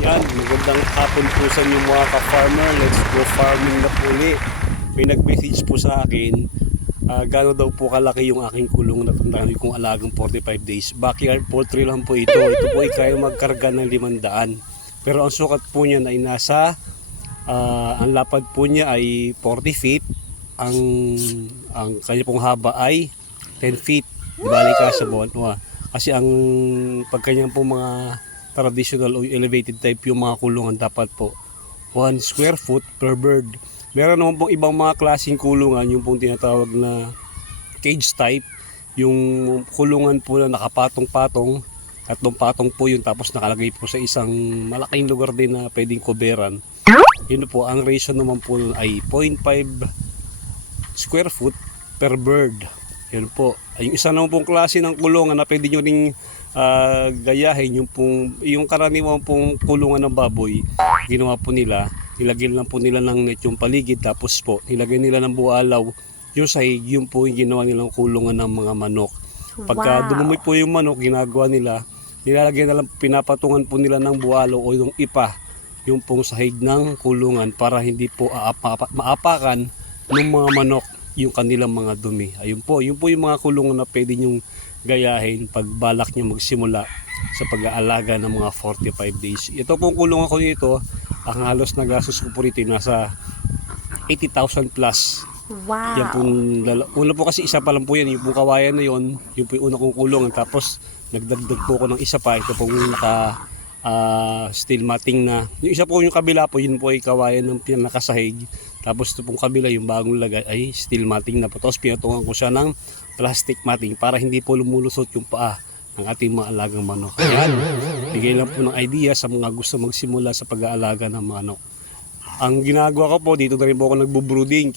Yan, magandang hapon po sa inyo mga ka-farmer. Let's go farming na po ulit. May nag-message po sa akin, gano'n daw po kalaki yung aking kulong na tandaan kong alagang 45 days. Backyard poultry lang po ito. Ito po ay kaya magkarga ng 500. Pero ang sukat po niya ay nasa, ang lapad po niya ay 40 feet. Ang kanya pong haba ay 10 feet. Di bali ka sa buwan. Kasi ang pagkanyang po mga traditional o elevated type yung mga kulungan dapat po 1 square foot per bird. Meron naman pong ibang mga klaseng kulungan, yung pong tinatawag na cage type, yung kulungan po na nakapatong-patong, 3 patong po yun, tapos nakalagay po sa isang malaking lugar din na pwedeng kuberan. Yun po, ang ratio naman po ay 0.5 square foot per bird. Yun po. Yung isa naman pong klase ng kulungan na pwede nyo ring gayahin, yung karaniwan pong kulungan ng baboy, ginawa po nila, nilagyan lang po nila ng net yung paligid, tapos po nilagyan nila ng bualaw yung sahig, yun po yung ginawa nilang kulungan ng mga manok. Pagka dumumi po yung manok, ginagawa nila, nilalagyan na lang, pinapatungan po nila ng bualaw o yung ipa, yung pong sahig ng kulungan para hindi po maapakan ng mga manok yung kanilang mga dumi. Ayun po, yun po yung mga kulungan na pwede nyong gayahin pag balak nyo magsimula sa pag-aalaga ng mga 45 days. Ito pong kulungan ko dito, ang halos nagastos ko po rito nasa 80,000 plus. Wow. Yan pong, una po kasi isa pa lang po yan, yung pong kawayan na yun, yung po yung una kong kulungan, tapos nagdagdag po ko ng isa pa, ito pong steel matting na. Yung isa po yung kabila po, yun po ay kawayan ng pinakasahig. Tapos ito pong kabila, yung bagong lagay ay steel matting na po. Tapos pinatungan ko siya ng plastic matting para hindi po lumulusot yung paa ng ating mga alagang manok. Ayan, bigay lang po ng idea sa mga gusto magsimula sa pag-aalaga ng manok. Ang ginagawa ko po, dito na rin po ako nagbo-brooding.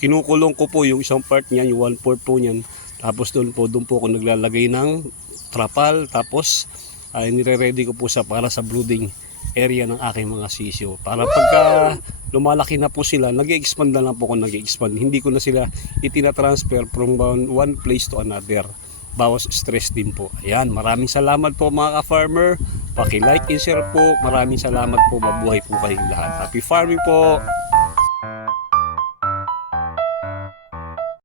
Kinukulong ko po yung isang part niyan, yung 1/4 po niyan. Tapos doon po ako naglalagay ng trapal. Tapos nire-ready ko po para sa brooding area ng aking mga sisyo. Para pagka lumalaki na po sila, nag-expand na lang po ako nag-expand. Hindi ko na sila itinatransfer from one place to another. Bawas stress din po. Ayan, maraming salamat po mga ka-farmer. Paki-like and share po. Maraming salamat po. Mabuhay po kayong lahat. Happy farming po!